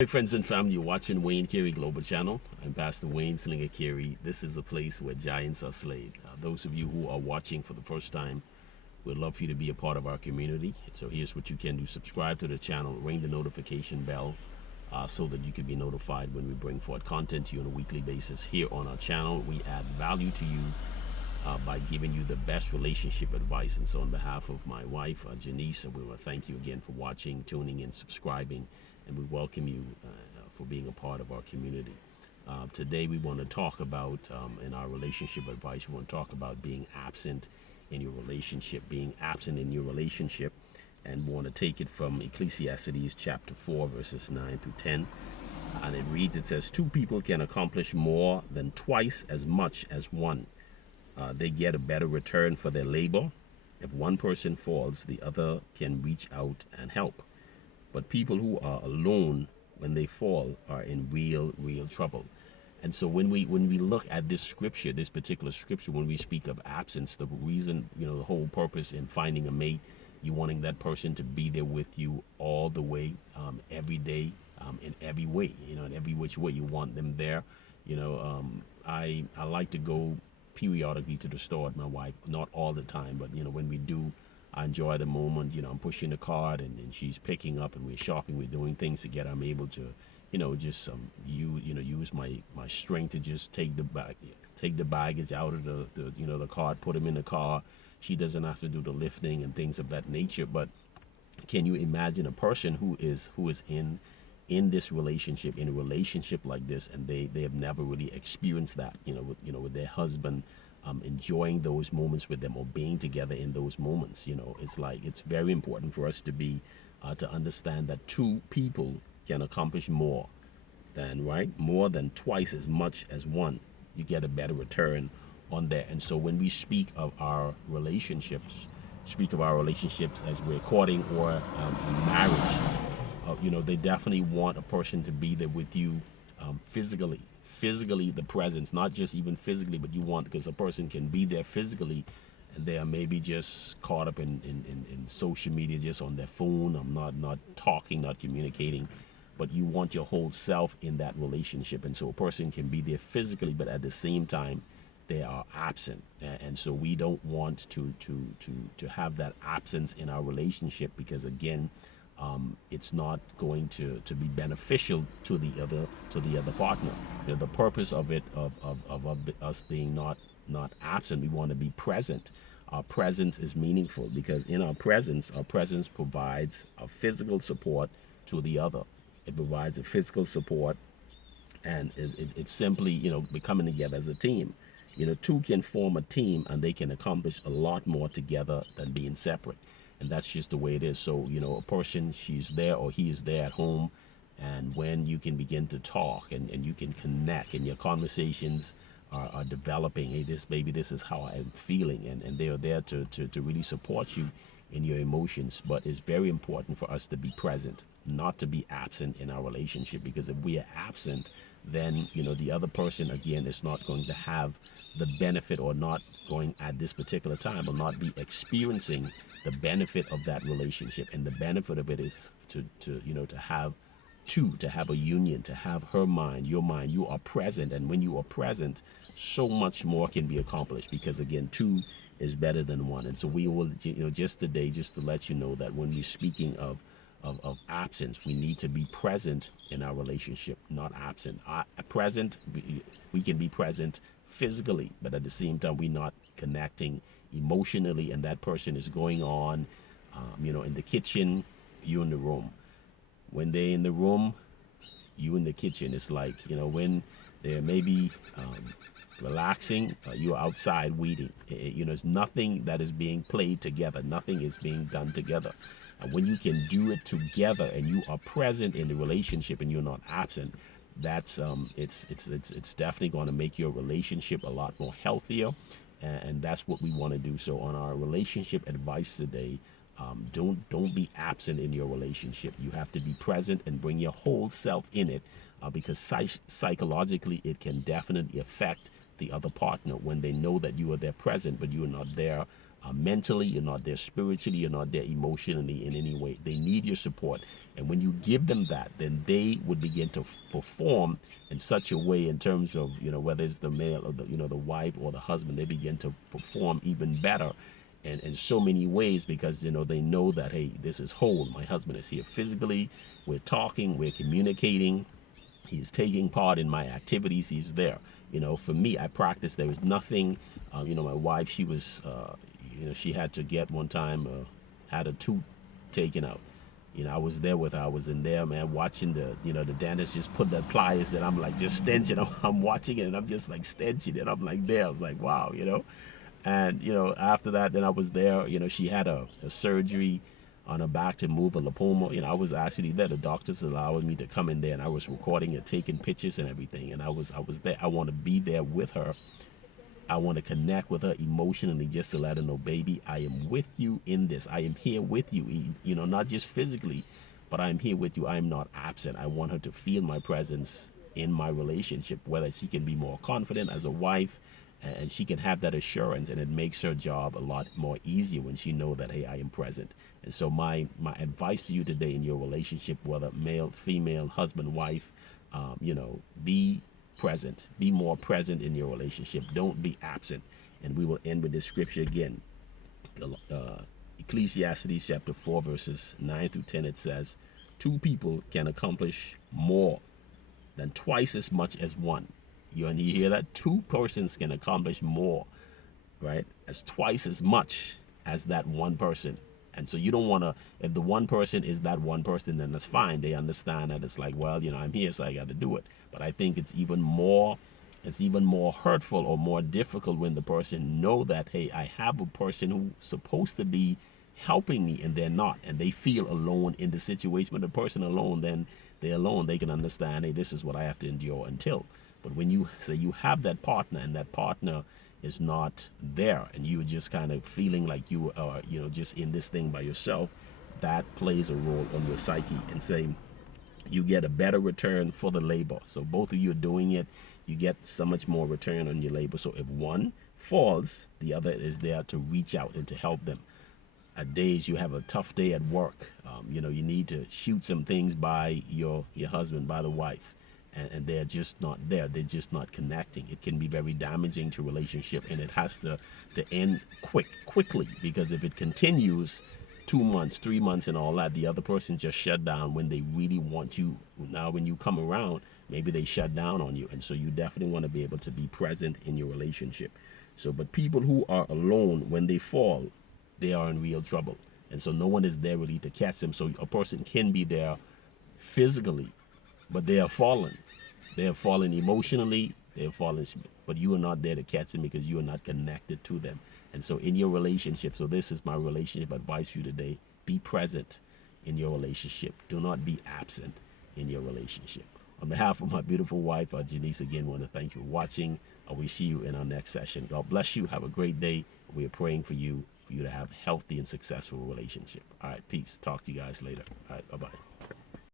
Hey friends and family, you're watching Wayne Carey Global Channel. I'm Pastor Wayne Slinger Carey. This is a place where giants are slayed. Those of you who are watching for the first time, we'd love for you to be a part of our community. So here's what you can do. Subscribe to the channel, ring the notification bell so that you can be notified when we bring forth content to you on a weekly basis. Here on our channel, we add value to you by giving you the best relationship advice. And so on behalf of my wife, Janice, we want to thank you again for watching, tuning in, subscribing, and we welcome you for being a part of our community. Today we want to talk about, in our relationship advice, we want to talk about being absent in your relationship, and we want to take it from Ecclesiastes chapter 4, verses 9 through 10. And it reads, it says, two people can accomplish more than twice as much as one. They get a better return for their labor. If one person falls, the other can reach out and help. But people who are alone when they fall are in real trouble. And so when we look at this scripture, this particular scripture, when we speak of absence, the reason, the whole purpose in finding a mate, you wanting that person to be there with you all the way, every day, in every way, in every which way you want them there. I like to go periodically to the store with my wife, not all the time, but when we do, I enjoy the moment. I'm pushing the cart and she's picking up and we're shopping, we're doing things together. I'm able to just use my strength to just take the baggage out of the cart, put them in the car. She doesn't have to do the lifting and things of that nature. But can you imagine a person who is in this relationship, in a relationship like this, and they have never really experienced that, with their husband, enjoying those moments with them or being together in those moments. It's very important for us to understand that two people can accomplish more than twice as much as one. You get a better return on that. And so when we speak of our relationships as we're courting or marriage, they definitely want a person to be there with you, physically, the presence, not just even physically, but you want, because a person can be there physically and they are maybe just caught up in social media, just on their phone. I'm not talking, not communicating, but you want your whole self in that relationship. And so a person can be there physically, but at the same time they are absent. And so we don't want to have that absence in our relationship, because again, it's not going to be beneficial to the other partner. The purpose of us being not absent, we want to be present. Our presence is meaningful because in our presence provides a physical support to the other. It provides a physical support, and it's simply becoming together as a team. Two can form a team and they can accomplish a lot more together than being separate. And that's just the way it is. So, a person, she's there or he is there at home, and when you can begin to talk and you can connect and your conversations are developing, hey, this is how I'm feeling, and they are there to really support you in your emotions. But it's very important for us to be present, not to be absent in our relationship, because if we are absent, then the other person again is not going to have the benefit, or not going at this particular time, or not be experiencing the benefit of that relationship. And the benefit of it is to have a union, to have her mind, your mind. You are present, and when you are present, so much more can be accomplished, because again, two is better than one. And so we will, just today, just to let you know that when we're speaking of absence, we need to be present in our relationship, not absent. Present, we can be present physically, but at the same time, we're not connecting emotionally, and that person is going on, in the kitchen, you in the room. When they're in the room, you in the kitchen. It's like, when they're maybe relaxing, you're outside weeding. It's nothing that is being played together. Nothing is being done together. And when you can do it together and you are present in the relationship and you're not absent, that's it's definitely going to make your relationship a lot more healthier, and that's what we want to do. So on our relationship advice today, don't be absent in your relationship. You have to be present and bring your whole self in it, because psychologically it can definitely affect the other partner when they know that you are there present, but you are not there mentally, you're not there spiritually, you're not there emotionally in any way. They need your support. And when you give them that, then they would begin to perform in such a way in terms of, whether it's the male or the wife or the husband, they begin to perform even better and in so many ways, because they know that, hey, this is whole. My husband is here physically, we're talking, we're communicating, he's taking part in my activities, he's there. For me, I practice. There was nothing. My wife, she was she had to get one time, had a tooth taken out. I was there with her. I was in there, man, watching the dentist just put the pliers that I'm like just stenching. I'm watching it and I'm just like stenching it. I'm like there. I was like, wow. And after that, then I was there. She had a surgery on her back to move a lipoma. I was actually there. The doctors allowed me to come in there, and I was recording it, taking pictures and everything. And I was there. I want to be there with her. I want to connect with her emotionally, just to let her know, baby, I am with you in this. I am here with you, not just physically, but I am here with you. I am not absent. I want her to feel my presence in my relationship, whether she can be more confident as a wife, and she can have that assurance, and it makes her job a lot more easier when she know that, hey, I am present. And so my advice to you today in your relationship, whether male, female, husband, wife, be present. Be more present in your relationship. Don't be absent. And we will end with this scripture again. Ecclesiastes chapter 4 verses 9 through 10. It says, two people can accomplish more than twice as much as one. You hear that? Two persons can accomplish more, right, as twice as much as that one person. And so you don't want to, if the one person is that one person, then that's fine. They understand that it's like, well, I'm here, so I got to do it. But I think it's even more hurtful or more difficult when the person know that, hey, I have a person who's supposed to be helping me and they're not, and they feel alone in the situation. But the person alone, then they're alone. They can understand, hey, this is what I have to endure until. But when you say you have that partner and that partner is not there, and you're just kind of feeling like you are, just in this thing by yourself, that plays a role on your psyche, and saying you get a better return for the labor. So both of you are doing it, you get so much more return on your labor. So if one falls, the other is there to reach out and to help them. At days you have a tough day at work, you need to shoot some things by your husband, by the wife, and they're just not there. They're just not connecting. It can be very damaging to relationship, and it has to end quickly, because if it continues 2 months, 3 months, and all that, the other person just shut down when they really want you. Now, when you come around, maybe they shut down on you, and so you definitely want to be able to be present in your relationship. So, but people who are alone, when they fall, they are in real trouble, and so no one is there really to catch them. So a person can be there physically, but they are fallen. They have fallen emotionally. They have fallen, but you are not there to catch them because you are not connected to them. And so in your relationship, so this is my relationship advice for you today: be present in your relationship. Do not be absent in your relationship. On behalf of my beautiful wife, Janice, again, want to thank you for watching. We see you in our next session. God bless you. Have a great day. We are praying for you to have a healthy and successful relationship. All right, peace. Talk to you guys later. All right, bye-bye.